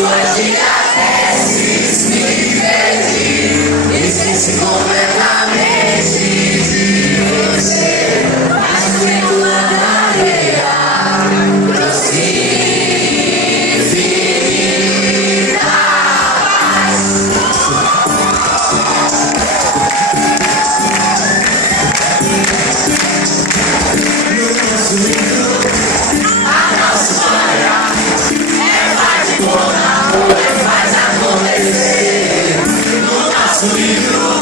Hoje até se perdi, esqueci completamente de você. Mas me mandaria proximidade. A nossa história é parte do amor, faz acontecer no nosso livro.